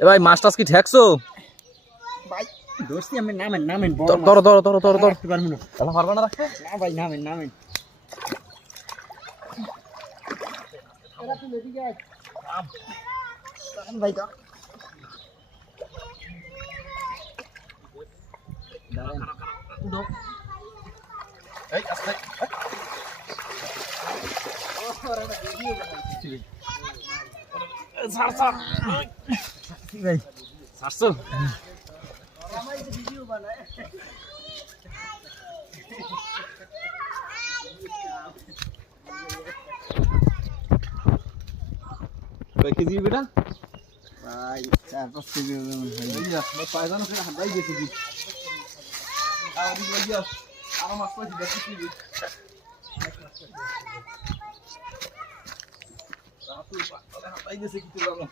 এ ভাই মাছ টাছ কি ঠেকছো? ভাই দোস্তি আমি নামেন ধরো ধরো ধরো ধরো ধরো। পারবো না। তাহলে পারবে না রাখতে? না ভাই নামেন ভাই তো এই আস্তে। ছাড় ছাড়। ভাই ছাড়ছো? কয় কেজি বেটা? ভাই 4-5 কেজি হবে মনে হয়। এই যা, মই পায়জানো ফেলে হাঁটাই গেছি কি। আর দিক লাগিয়া। আর মাছ পাইছি দেখি কি। তাহলে হাঁটাই গেছে কি তো জানো।